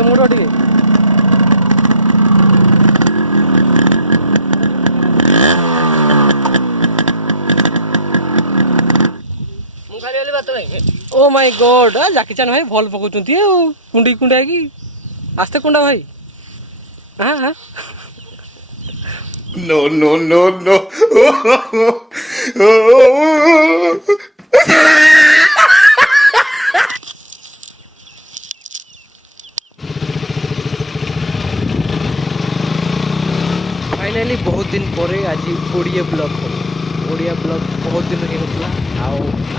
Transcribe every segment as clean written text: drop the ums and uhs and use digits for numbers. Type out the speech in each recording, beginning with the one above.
ଟିକେ ମୁଣ୍ଡ ଟିକେ ओ माय गॉड जाकी चान भाई भल पकाउछंती आ कुंडी कुंडा की आस्ते कुंडा भाई हां हां No, no, no, no. Finally बहुत दिन पर आज ओडिया ब्लॉग बहुत दिन होता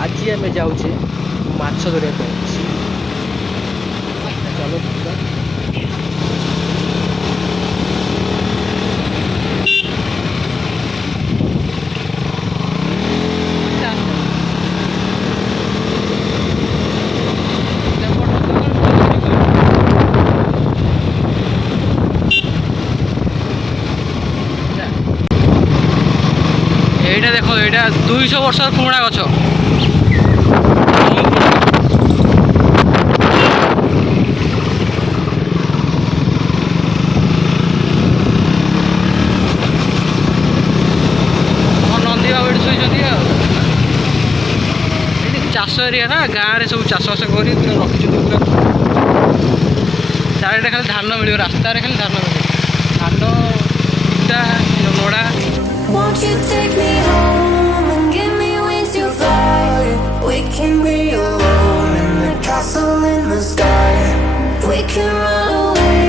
आज आम जाऊे माछ धरिया चलो এইটা দেখো এটা 200 বছর পুরোনা গছ নন্দী বাবু এটি শোইଛନ୍ତି ଆଉ ଏଠି ଚାଷ ଏରିଆ ନା ଗାଁରେ ସବୁ ଚାଷବାସ କରି ପୁରା ରଖିଛନ୍ତି ପୁରା ଚାରିଆଡ଼େ ଖାଲି ଧାନ ମିଳିବ ରାସ୍ତାରେ ଖାଲି ଧାନ ମିଳିବ ଧାନ ଇଟା ନଡ଼ା Won't you take me home and give me wings to fly? We can be alone in the castle in the sky. We can run away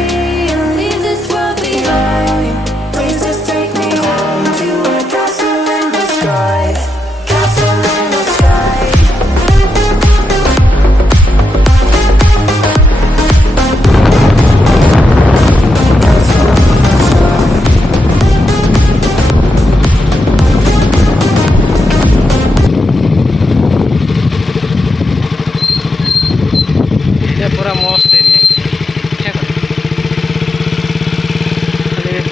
and leave this world behind. Please just take me home to a castle in the sky. Castle in the sky. पूरा मस्त area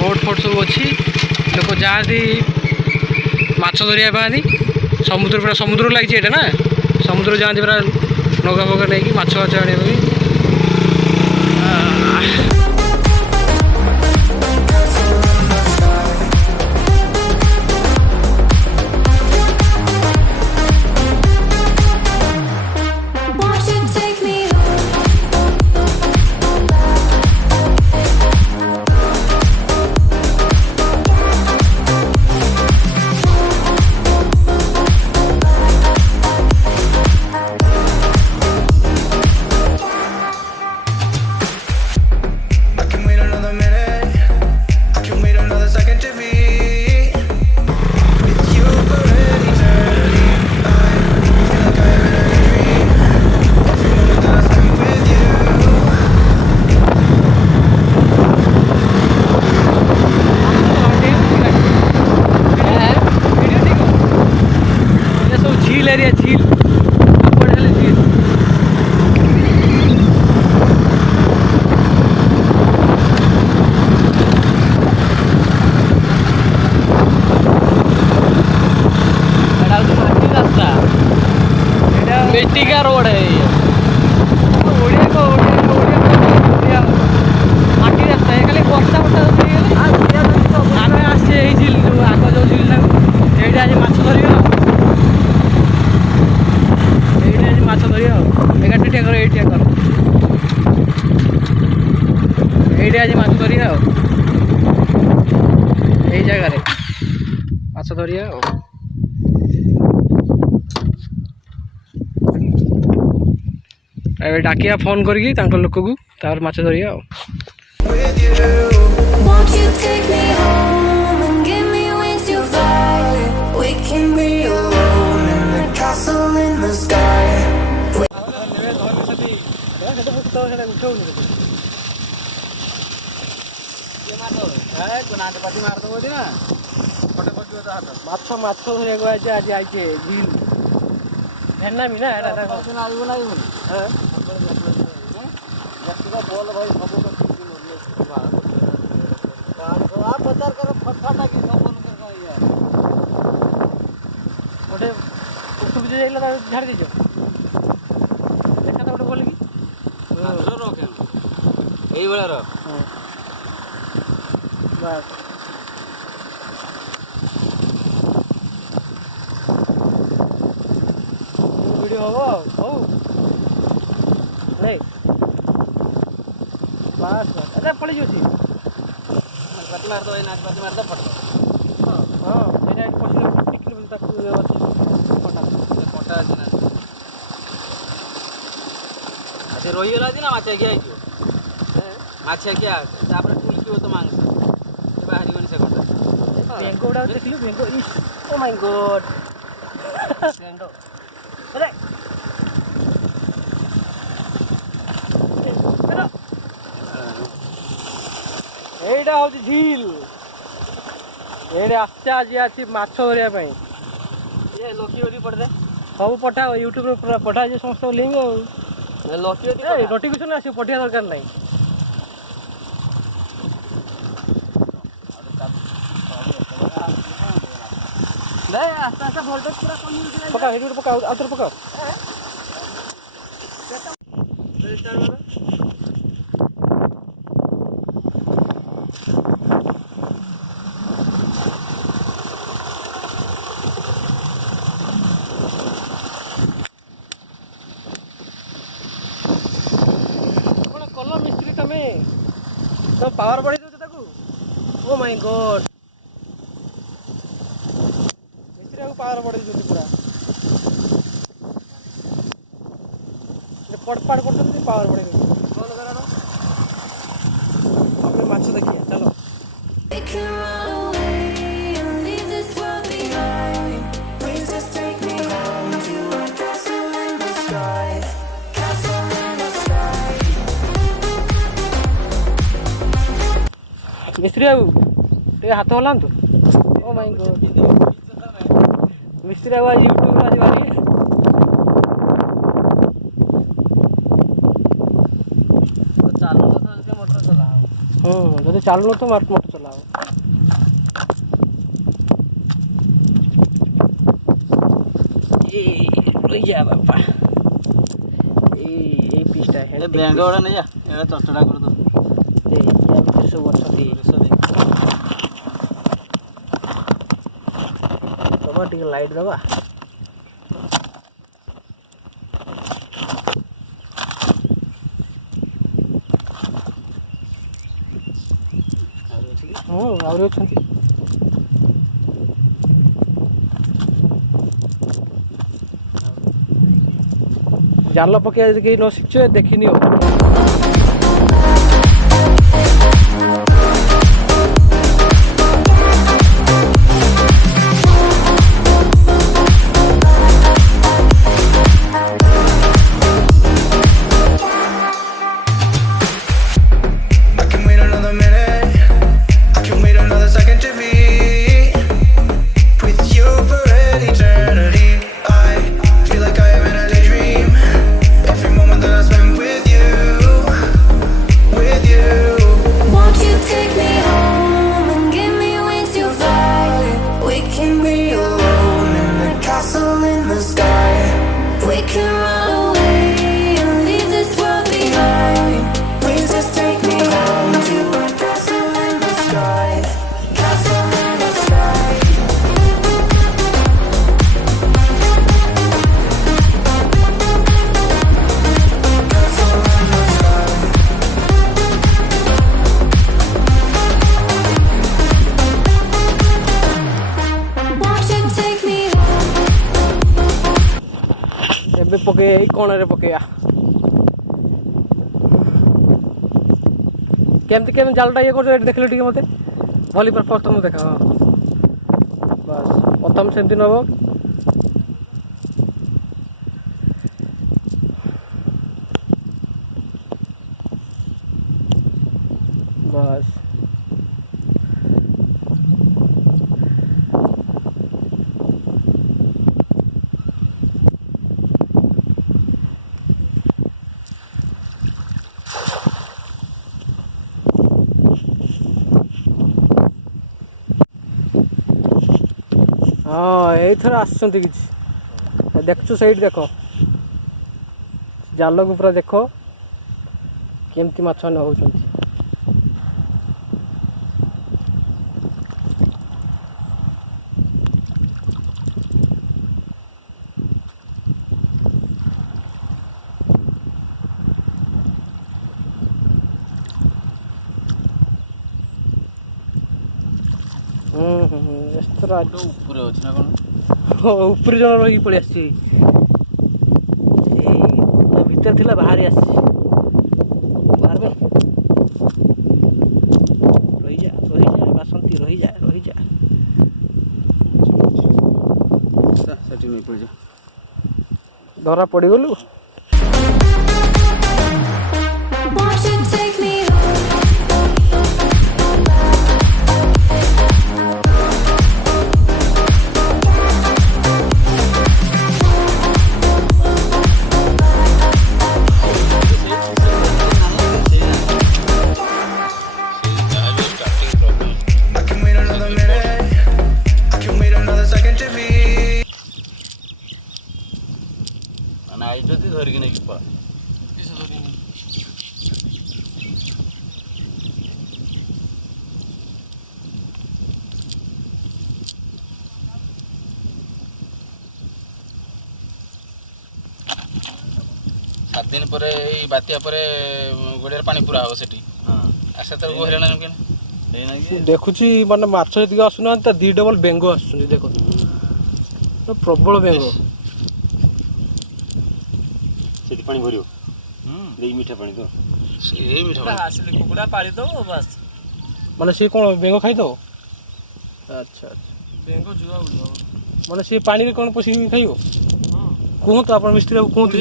boat फोट सब अच्छी लोक जाती माछ धरिया पाती समुद्र पूरा समुद्र लगी ना समुद्र जाती पूरा नगा फगा नहीं माछ फाछ आने Won't you take me I can wait another minute. I can wait another second to be with you for an eternity. I feel like I am in a dream. Every moment that I spend with you. सब झील area झील झील मिट्टी का road है ये ओडिया को माटी रास्ता है खाली वर्षा वर्षा आम आसे झील जो आग जो झील ना ये आज माछ धरिया आज माछ धरिया एगार टिया कर ये आज माछ धरिया यही जगह माछ धरिया ए डाकिया फोन करके लोक को तार माछ धरिया With you. Won't you take me home and give me wings to fly? We can be alone in the castle in the sky. ମାଛ ମାଛ ଧରିବାକୁ ଆଜି ଆଜି ଆଇଛେ ଝିଲ ଭେନାମି ନା ଏଟା बोल भाई सब आप बचार कर फटफटा की सब बोल कर यार गोटे उठुक जाइला झाड़ दीजिए देखा तो गोटे बोल की रखे ଏଇଭଳିଆ ର ବାସ୍ ଭିଡ଼ିଓ ହବ ହଉ ନାଇଁ ବାସ୍ ବାସ୍ ଆଚ୍ଛା ପଳେଇଯିବ ସିଏ ପାତି ମାରିଦବ ଏଇ ନାଚ ପାତି ମାରିଦବ ଫଟୋ ହଁ ଏଇଟା ପଶିଲେ ଟିକିଲି ତାକୁ ଅଛି କଣ୍ଟା ଅଛି ନା ସେ ରହିଗଲା ଦିନ ମାଛିଆ ହେଇଯିବ ମାଛିଆ ତାପରେ ଟୁଲିକିବ ତ ମାଂସ ସେ ବାହାରିବନି ସେ କଣ୍ଟା ବେଙ୍ଗ ଗୁଡ଼ା ଦେଖିଲୁ ବେଙ୍ଗ ଇସ୍ ଓ ମାଇ ଗଡ୍ ବେଙ୍ଗ ଆରେ এইটা হচ্ছে ঝিল ଏଇଠି ଆସିଛି ଆଜି ଅଛି ମାଛ ଧରିବା ପାଇଁ ଲକି ପଠେଇ ସବୁ ପଠା ୟୁଟ୍ୟୁବରେ ପଠା ଯେ ସମସ୍ତଙ୍କୁ ଲିଙ୍କ ଆଉ ଲକି ନୋଟିଫିକେସନ୍ ଆସିବ ପଠେଇବା ଦରକାର ନାହିଁ ଆସ୍ତେ ଆସ୍ତେ ଭୋଲ୍ଟେଜ ପୁରା କମିଯାଉଛି ପକା ଏଇଠି ଗୋଟେ ପକା ଆଉ ଥରେ ପକା କ'ଣ କଲ ମିସ୍ତ୍ରୀ ତମେ ପାୱାର ବଢ଼େଇ ଦେଉଛ ତାକୁ ଓ ମାଇ ଗଡ୍ ମିସ୍ତ୍ରୀକୁ ପାୱାର ବଢ଼େଇ ଦେଉଛନ୍ତି ପୁରା ପଡ଼ପାଡ଼ କରୁଛନ୍ତି ପାୱାର ବଢ଼େଇ ଦେଉଛନ୍ତି କ'ଣ କାରଣ ଆମେ ମାଛ ଦେଖିବା ଚାଲ We can run away and leave this world behind. Please just take me home to a castle in the sky. Castle in the sky. ମିସ୍ତ୍ରୀ ବାବୁ ଟିକେ ହାତ ହଲାନ୍ତୁ ଓ ମାଇ ଗଡ୍ ମିସ୍ତ୍ରୀ ବାବୁ ଆଜି ୟୁଟ୍ୟୁବରୁ ଆଜି ବାହାରି ଯଦି ଚାଲୁ ନଥିବ ମୋଟର ଚଲା ହବ ଯା ବାପା ଏଇ ପିସ୍ଟା ବ୍ୟାଙ୍ଗ ଗୁଡ଼ା ନେଇଯା ଏଇଟା ଚଟଡ଼ା କରିଦେବୁ ସବୁ ଅଛନ୍ତି ଦବା ଟିକେ ଲାଇଟ୍ ଦବା ଆହୁରି ଅଛନ୍ତି ଜାଲ ପକେଇବା ଯଦି କେହି ନ ଶିଖୁଛ ଦେଖିନିଅ ଏବେ ପକେଇବା ଏଇ କଣରେ ପକେଇବା କେମିତି କେମିତି ଜାଲଟା ଇଏ କରୁଛ ଏଠି ଦେଖିଲେ ଟିକେ ମୋତେ ଭଲି ପ୍ରଥମ ଦେଖା ହଁ ବାସ୍ ପ୍ରଥମ ସେମିତି ନେବ ବାସ୍ ହଁ ଏଇଥର ଆସୁଛନ୍ତି କିଛି ଦେଖୁଛୁ ସେଇଠି ଦେଖ ଜାଲକୁ ପୁରା ଦେଖ କେମିତି ମାଛ ମାନେ ହଉଛନ୍ତି। ଉପରେ ଅଛି ନା କ'ଣ? ଉପରେ ଜଣ ରହିକି ପଳେଇ ଆସିଛି। ଏଇ ତା ଭିତରେ ଥିଲା ବାହାରି ଆସିଛି। ବାହାରବେ ରହିଯା ବାସନ୍ତୀ ରହିଯା। ସେଠି ନେଇ ପଡ଼ିଯା। ଧରା ପଡ଼ିଗଲୁ। Won't you take me I can wait another minute. I can wait another second to be. ମାନେ ଆଇଛନ୍ତି ଧରିକି ନେଇକି ପଳା। ସାତ ଦିନ ପରେ ଏଇ ବାତ୍ୟା ପରେ ଗଡ଼ିଆରେ ପାଣି ପୁରା ହବ ସେଠି। ଆଉ ସେତେବେଳେ ହଇରାଣ ଦେଖୁଛି ମାନେ ମାଛ ଯେତିକି ଆସୁନାହାନ୍ତି ତା 2 ଡବଲ ବେଙ୍ଗ ଆସୁଛନ୍ତି। ଦେଖନ୍ତୁ ପ୍ରବଳ ବେଙ୍ଗ। ସେଠି ପାଣି ଭରିବ ଦେଇ ମିଠା ପାଣି ତ ସେଇ ମିଠା ପାଣି ଆସିଲେ କୁକୁଡ଼ା ପାଳି ଦବ ବାସ୍। ମାନେ ସିଏ କ'ଣ ବେଙ୍ଗ ଖାଇଦବ? ଆଚ୍ଛା ବେଙ୍ଗ ଜୁଆ ଉଠିବ ମାନେ ସିଏ ପାଣିରେ କ'ଣ ପଶିକି ଖାଇବ? କୁହନ୍ତୁ ଆପଣ ମିସ୍ତ୍ରୀ ବାବୁ କୁହନ୍ତୁ।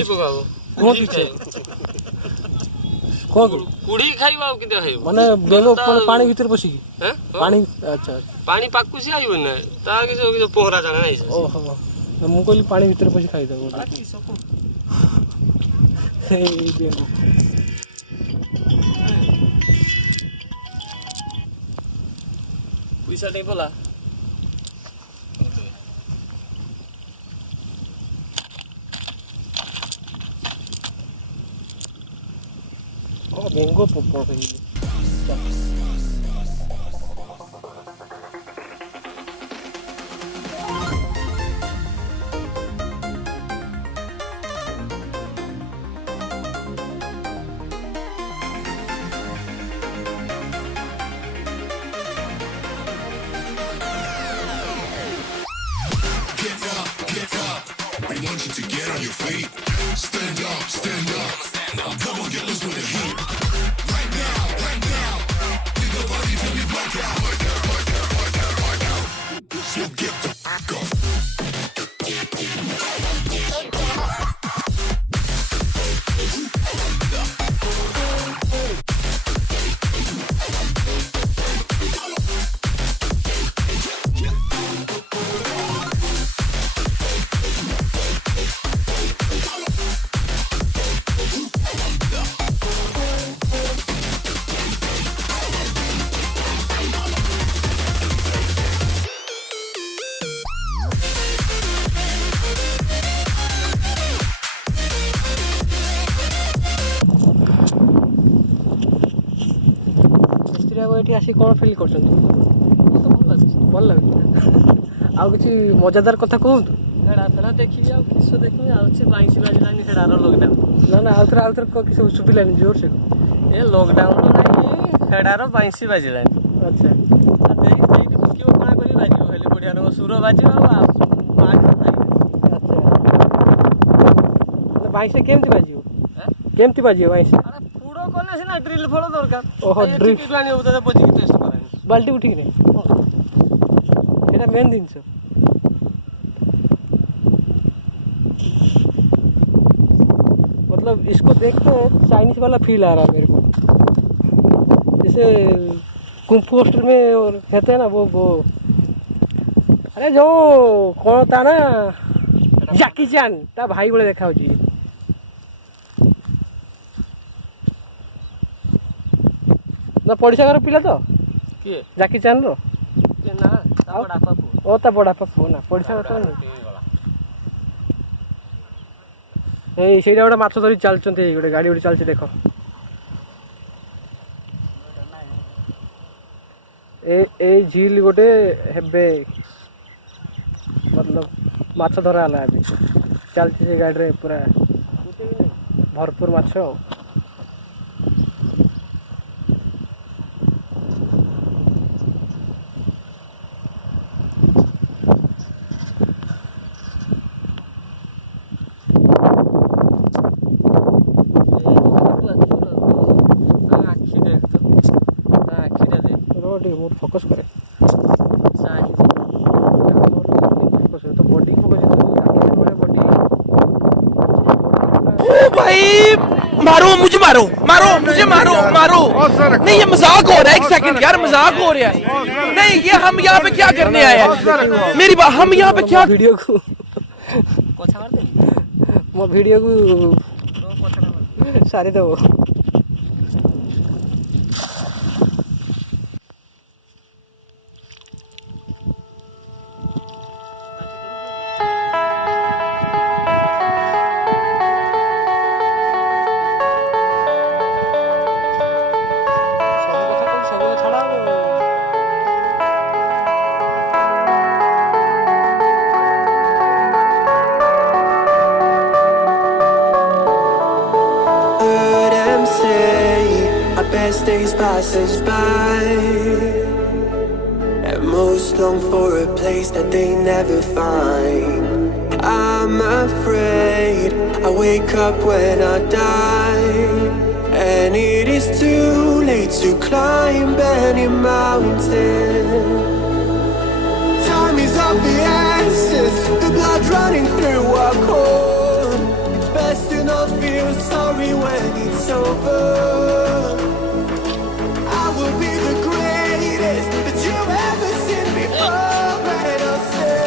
କୁଢି ଖାଇବ ଆଉ କେତେ ଖାଇବ? ମାନେ ବେଙ୍ଗ ପାଣି ଭିତରେ ପଶିକି ପାଣି। ଆଚ୍ଛା ପାଣି ପାଖକୁ ସେ ଆଇବନି ନା ତାର କିଛି ପହଁରା ଜାଣା ନାହିଁ। ଓହୋ ମୁଁ କହିଲି ପାଣି ଭିତରେ ପଶି ଖାଇଦବ। ସେଇ ବେଙ୍ଗ ପଇସା ଟିକେ ପଲା ବେଙ୍ଗ ପ୍ରବଳ ବେଙ୍ଗ। We want you to get on your feet. Stand up, stand up. Come on, get loose with the heat. Right now. Get the body till we black out. So get the fuck up. ଏଠି ଆସି କ'ଣ feel କରୁଛନ୍ତି? ଭଲ ଲାଗୁଛି। ଆଉ କିଛି ମଜାଦାର କଥା କୁହନ୍ତୁ। ଫେଡ଼ା ଦେଖିବି ଆଉ କିସ ଦେଖିବି ଆଉ ସେ ବାଇଁଶି ବାଜିଲାନି ଫେଡ଼ାର ଲକଡାଉନ। ନା ଆଉଥରେ କିଛି ଶୁଭିଲାନି ଜୋରସେ। ଏ ଲକଡାଉନ ତ ନାହିଁ ଫେଡ଼ାର ବାଇଁଶି ବାଜିଲାନି। ଆଚ୍ଛା ସେଇଠି ପକିବ କଣା କରି ବାଜିବ ହେଲେ ବଢ଼ିଆ ରଙ୍ଗ ସୁର ବାଜିବ ଆଉ ଆଚ୍ଛା ବାଇଁଶି କେମିତି ବାଜିବ? କେମିତି ବାଜିବ ବାଇଁଶି? ପୁଡ଼ କଲେ ସିନା ଡ୍ରିଲ୍ ଫଳ ଦରକାର। ଓହୋ ଡ୍ରିଲ୍ ଆଣିବ ବୋଧେ ପଚିକି ଟେଷ୍ଟ କରାନି ବାଲ୍ଟି ଉଠିକି ନାହିଁ ଏଇଟା ମେନ୍ ଜିନିଷ। मतलब इसको देख के चाइनीज वाला फील आ रहा है मेरे को। जैसे कुंफू हॉस्टल में और कहते हैं ना वो अरे जो कौन था ना जैकी चैन ता भाई बोले देखा हो जी ना पड़ीसा घर पिला तो किए जैकी चैन रो ना बड़ा पापू ओ ता बड़ा पापू ना पड़ीसा घर तो नहीं। ସେଇଟା ଗୋଟେ ମାଛ ଧରି ଚାଲୁଛନ୍ତି। ଗୋଟେ ଗାଡ଼ି ଗୋଟେ ଚାଲିଛି ଦେଖ। झील गोटे हेबे मतलब माछ धरा है अभी चलती से गाड़ी रे पूरा भरपूर माछ मोर फोकस करे फोकस तो बॉडी फोकस बॉडी ओ भाई मारो मुझे मारो मारो मुझे मारो मारो नहीं ये मजाक हो रहा है। एक सेकंड यार मजाक हो रहा है। नहीं ये हम यहाँ पे क्या करने आए हैं मेरी बात हम यहाँ पे क्या वीडियो को मो वीडियो को सारी दो Heard them say our best days pass us by, and most long for a place that they never find. I'm afraid I wake up when I die, and it is too late to climb any mountain. Time is of the essence, the blood running through our core. It's best to not feel sorry when it's over. I will be the greatest that you've ever seen before. And I'll stay.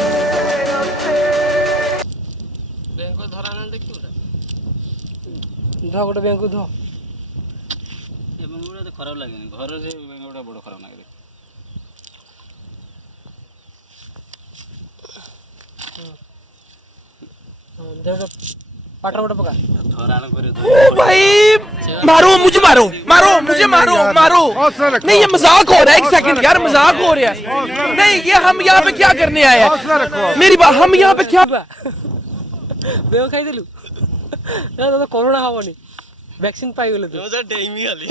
ବେଙ୍ଗ ଧରା ନା ଦେଖିବୁ ନା ଧ ଗୋଟେ bank ଧ ଏ ବେଙ୍ଗୁଡ଼ା ତ ଖରାପ ଲାଗେନି ଘର ସେ ବେଙ୍ଗୁଡ଼ା ବଡ଼ ଖରାପ ଲାଗେ पाटर गोटे पका धराण करे ओ भाई मारो मुझे मारो मारो मुझे मारो मारो नहीं ये मजाक हो रहा है। एक सेकंड यार मजाक हो रहा है। नहीं ये हम यहाँ पे क्या करने आए हैं मेरी बात हम यहाँ पे क्या बेव खाई देलु ना तो कोरोना हवनी वैक्सीन पाई गेले तो ଡେଇମି ଖାଲି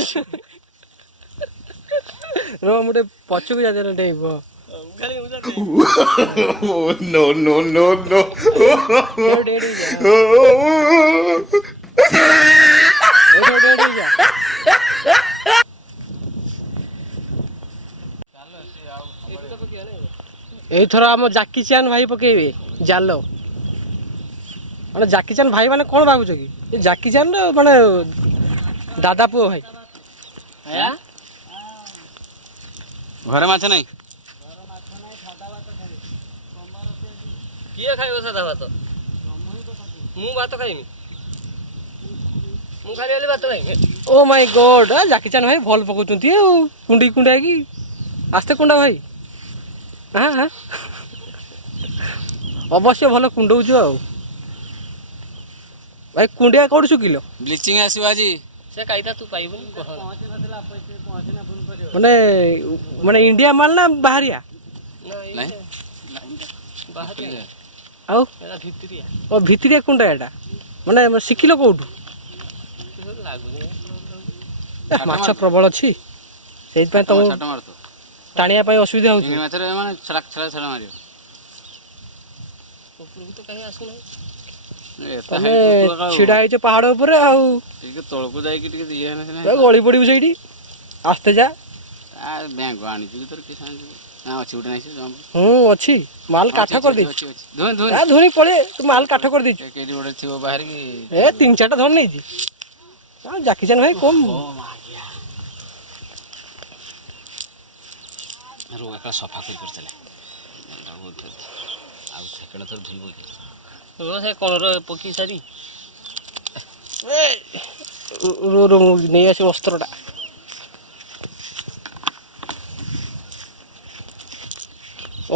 रो मुटे पछू को जाते ना डेइबो ଖାଲି Oh, no, no, no, no. Daddy जा जा एई थरा हम जाकी चान भाई पकेबे जालो माने जाकी चान भाई माने कोन भाबुछ कि ए जाकी चान माने दादा पुओ भाई आया घरे माछ नहीं କିଏ ଖାଇବ ସାଧା ଭାତ ମୁଁ ଭାତ ଖାଇମି ମୁଁ ଖାଲି ହେଲେ ଭାତ ଖାଇମି ओ माय गॉड जाकी चान भाई भल पकाउछंती कुंडी कुंडा की आस्ते कुंडा भाई हाँ हाँ अवश्य भल कुंडौछु आ भाई कुंडिया कोड सुकिलो ब्लीचिंग आसीबो आजी ସେ କାଇତା तू ପାଇବୁନି କହ माने माने इंडिया माल ना बाहरिया नहीं ବାହାରେ आउ ଏଟା ଭିତରିଆ ओ भितरिया कुंडा एटा माने सिखिलो कोउठु ଲାଗୁନି माछ प्रबल अछि सेहि पय तो छाट मार तो टाणिया पय असुविधा इंग्लिश होछि माछ रे माने छड़क छड़ा छड़ा मारियो ଉପରକୁ ତ କାହିଁ ଆସୁନାହିଁ तमे छिडा हेछ पहाड़ ऊपर आउ ठीक तळको जाई कि ठीक इए हेने ए गळी पडिबु सेठी आस्ते जा आ बैंक आनी छु तोर कि सानी ना अछि उठे नाइछ जम अछि माल काठा कर दी धोन धोन आ धोनी पळे तू माल काठा कर दी केडी ओडे थिबो बाहर कि ए तीन चारटा धन नै जी आ जाकी चान भाई कम रो एकला सफा कर चले आउ थेकला तोर धुइबो कि ରୋ ସେ କଲର ପକି ସାରି ए रो रो नै आसी वस्त्रटा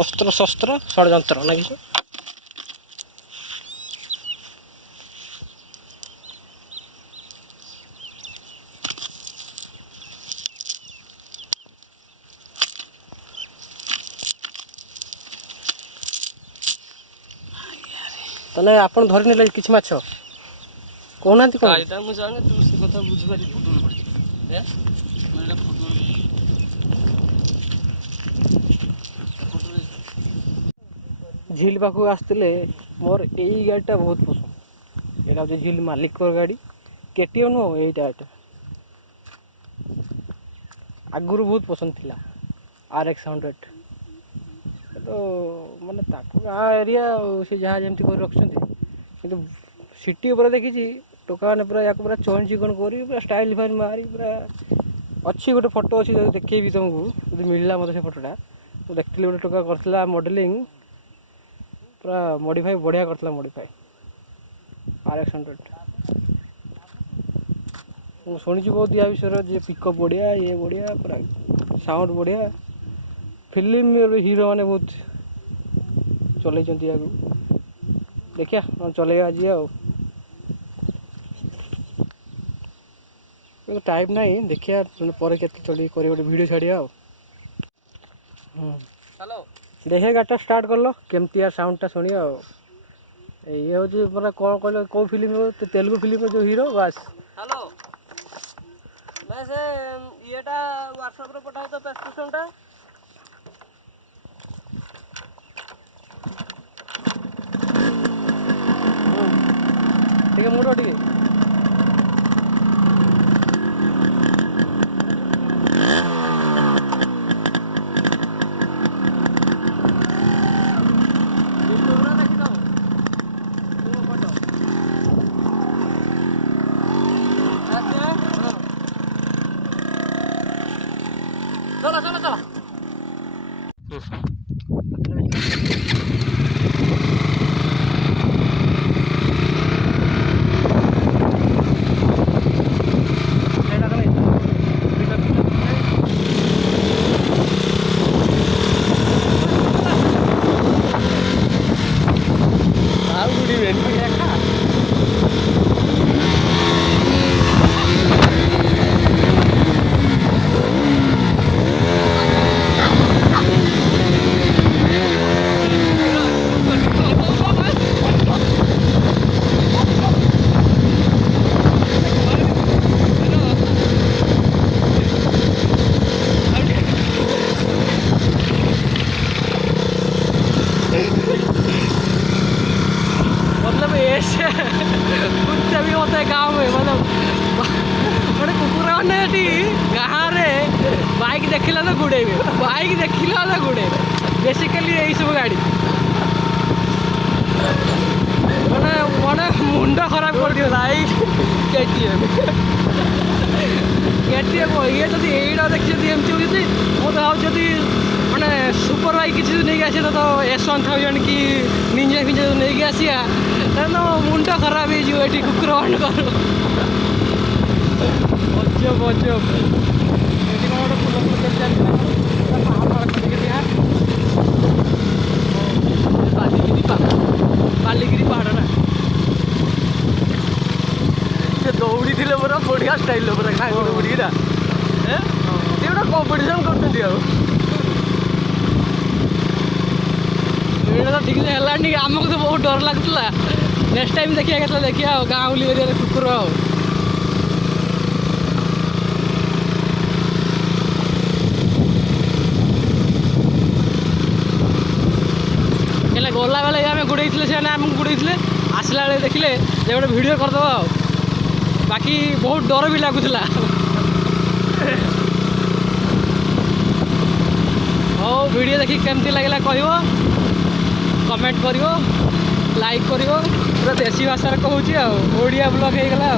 अस्त्र शस्त्र षड्यंत्र ना कि ତାହେଲେ ଆପଣ ଧରି ନେଲେ କିଛି ମାଛ କହୁନାହାନ୍ତି କ'ଣ? କାଇଟା ମୁଁ ଜାଣେ ତୁ ସେ କଥା ବୁଝିପାରି ଫୁଟୁନ ପଡି ଏ ମୁଁ ଏଟା ଫୁଟୁନ ଝିଲ୍ ପାଖକୁ ଆସିଥିଲେ ମୋର ଏଇ ଗାଡ଼ିଟା ବହୁତ ପସନ୍ଦ। ଏଇଟା ହେଉଛି ଝିଲ୍ ମାଲିକର ଗାଡ଼ି, KTM ନୁହଁ ଏଇଟା। ଆଗରୁ ବହୁତ ପସନ୍ଦ ଥିଲା RX 100। ତ ମାନେ ତାକୁ ଗାଁ ଏରିଆ ଆଉ ସେ ଯାହା ଯେମିତି କରି ରଖିଛନ୍ତି, କିନ୍ତୁ ସିଟି ଉପରେ ଦେଖିଛି ଟୋକାମାନେ ପୁରା ୟାକୁ ପୁରା ଚଇନ ଚିକଣ କରି ପୁରା ଷ୍ଟାଇଲ ଫାଇଲ ମାରି ପୁରା ଅଛି। ଗୋଟେ ଫଟୋ ଅଛି, ଯଦି ଦେଖେଇବି ତୁମକୁ, ଯଦି ମିଳିଲା ମୋତେ ସେ ଫଟୋଟା। ମୁଁ ଦେଖିଥିଲି ଗୋଟେ ଟୋକା କରିଥିଲା ମଡ଼େଲିଂ, ପୁରା ମଡ଼ିଫାଇ ବଢ଼ିଆ କରିଥିଲା। ମଡ଼ିଫାଇ RX 100 ମୁଁ ଶୁଣିଛି ବହୁତ ୟା ବିଷୟରେ, ଯେ ପିକଅପ୍ ବଢ଼ିଆ, ଇଏ ବଢ଼ିଆ, ପୁରା ସାଉଣ୍ଡ ବଢ଼ିଆ। ଫିଲ୍ମ ହିରୋ ମାନେ ବହୁତ ଚଲେଇଛନ୍ତି ୟାକୁ। ଦେଖିଆ ଚଲେଇବା ଆଜି ଆଉ। ଟାଇମ୍ ନାହିଁ, ଦେଖିଆ ପରେ କେତେ ଚଲେଇ କରିବା, ଗୋଟେ ଭିଡ଼ିଓ ଛାଡ଼ିବା ଆଉ। ହ୍ୟାଲୋ ଦେଖିଆ ଗାଡ଼ିଟା ଷ୍ଟାର୍ଟ କଲ, କେମିତି ୟାର ସାଉଣ୍ଡଟା ଶୁଣିବା ଆଉ। ଇଏ ହେଉଛି ମାନେ କ'ଣ କହିଲ, କେଉଁ ଫିଲ୍ମ, ତେଲୁଗୁ ଫିଲ୍ମର ଯେଉଁ ହିରୋ ବାସ୍। ହ୍ୟାଲୋ ନା ସେ ଇଏଟା ହ୍ୱାଟ୍ସଆପ୍ରେ ପଠାଅ ତ ପ୍ରେସକ୍ରିପ୍ସନଟା। ଟିକେ ମୁଣ୍ଡ ଟିକେ चलो चलो चलो मतलब ऐसे कुत्ते भी होते हैं गाँव में, मतलब गोटे कुकुर मैंने गाँव में बाइक देखला तो गुड़ेबे, बाइक देखला तो गुड़ेबे। बेसिकली यही सब गाड़ी मैंने मैंने मुंड खराब कर दिया। KTM ये जब यहीटा देखिए एमती होती मत आदि मैंने सुपर बाइक किसी नहीं आसे तो S1000 कि निंजा फिंजा नहीं आसिया तो मुंड खराब हो कुकुर मानकर गजब गजब। बालीगिरी पहाड़ ना से दौड़ी थे पूरा बढ़िया स्टाइल पूरा खाए बुढ़ीटा से गोटे कॉम्पिटिशन करते तो ठीक से है आमको तो बहुत डर लगता। नेक्स्ट टाइम देखिए के देखिए गाँवली एरिया कुकुर गला बेले आम गुड़े से आमको गुड़े आसला बेले देखिले गोटे वीडियो करदे। बाकी बहुत डर भी लगुला। हो वीडियो देखिए केमती लगे कह कमेंट करियो, लाइक करियो। पूरा देसी भाषा कहूँ ओडिया ब्लॉग हो गला।